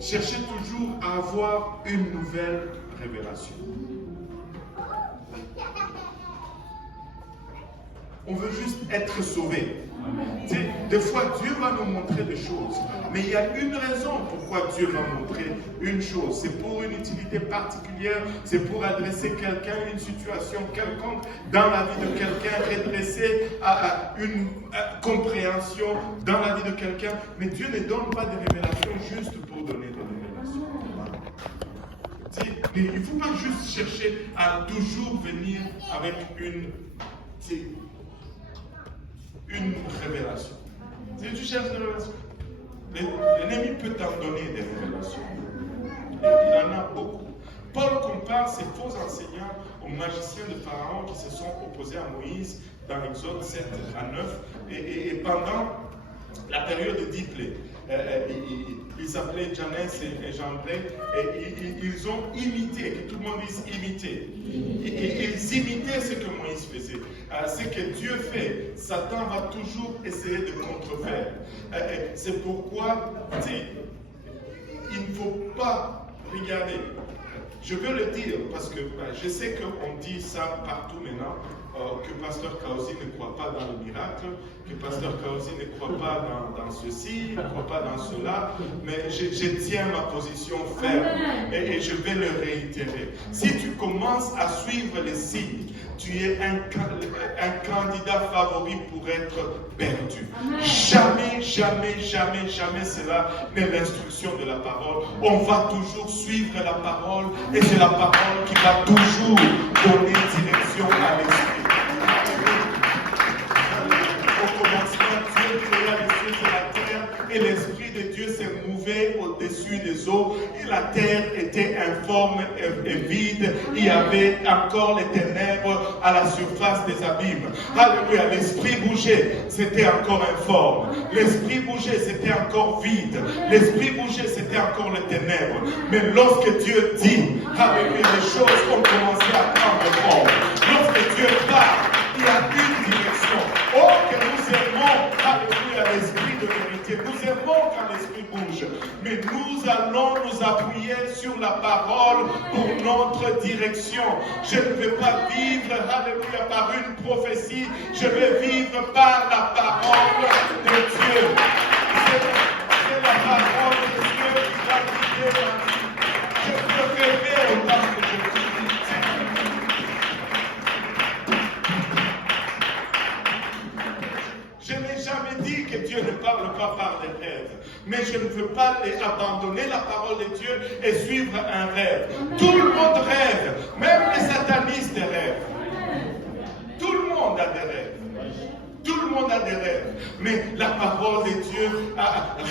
Cherchez toujours à avoir une nouvelle révélation. On veut juste être sauvé. Des fois, Dieu va nous montrer des choses. Mais il y a une raison pourquoi Dieu va montrer une chose. C'est pour une utilité particulière. C'est pour adresser quelqu'un, une situation quelconque dans la vie de quelqu'un, redresser à une compréhension dans la vie de quelqu'un. Mais Dieu ne donne pas de révélations juste pour donner des révélations. Il ne faut pas juste chercher à toujours venir avec une révélation. Si tu cherches une révélation, l'ennemi peut t'en donner des révélations. Et il en a beaucoup. Paul compare ces faux enseignants aux magiciens de Pharaon qui se sont opposés à Moïse dans Exode 7 à 9. Et pendant la période de 10 plaies, ils s'appelaient Janès et Jambres, et ils ont imité, que tout le monde dise imiter. Ils imitaient ce que Moïse faisait. Ce que Dieu fait, Satan va toujours essayer de contrefaire. C'est pourquoi il ne faut pas regarder. Je veux le dire parce que je sais qu'on dit ça partout maintenant. Que Pasteur Kaosi ne croit pas dans le miracle, que Pasteur Kaosi ne croit pas dans ceci, ne croit pas dans cela, mais je tiens ma position ferme et je vais le réitérer. Si tu commences à suivre les signes, tu es un candidat favori pour être perdu. Jamais, jamais, jamais, jamais cela n'est l'instruction de la parole. On va toujours suivre la parole et c'est la parole qui va toujours donner direction à l'esprit. Au commencement, Dieu créa les cieux et la terre et l'Esprit de Dieu s'est mouvé au-dessus des eaux et la terre était informe et vide. Il y avait encore les ténèbres à la surface des abîmes. Alléluia, l'Esprit bougeait, c'était encore informe. L'Esprit bougeait, c'était encore vide. L'Esprit bougeait, c'était encore les ténèbres. Mais lorsque Dieu dit, alléluia, les choses ont commencé à prendre forme. Lorsque Dieu parle, il y a une direction. Oh, que nous aimons, alléluia, l'Esprit de vérité. Nous aimons quand l'Esprit bouge. Mais nous allons nous appuyer sur la parole pour notre direction. Je ne vais pas vivre, alléluia, par une prophétie. Je vais vivre par la parole de Dieu. C'est la parole de Dieu qui va guider ma vie. Je peux rêver autant que je vis. Je n'ai jamais dit que Dieu ne parle pas par les rêves. Mais je ne veux pas abandonner la parole de Dieu et suivre un rêve. Tout le monde rêve. Même les satanistes rêvent. Tout le monde a des rêves. Tout le monde a des rêves. Mais la parole de Dieu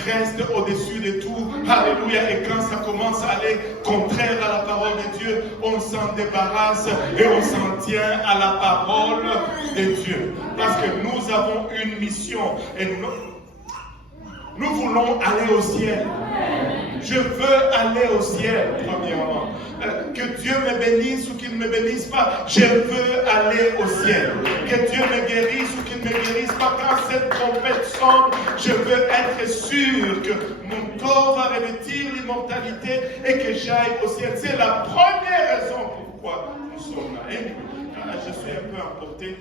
reste au-dessus de tout. Alléluia. Et quand ça commence à aller contraire à la parole de Dieu, on s'en débarrasse et on s'en tient à la parole de Dieu. Parce que nous avons une mission. Et nous voulons aller au ciel. Je veux aller au ciel, premièrement. Que Dieu me bénisse ou qu'il ne me bénisse pas, je veux aller au ciel. Que Dieu me guérisse ou qu'il ne me guérisse pas, quand cette trompette sonne, je veux être sûr que mon corps va revêtir l'immortalité et que j'aille au ciel. C'est la première raison pourquoi nous sommes là. Et je suis un peu emporté.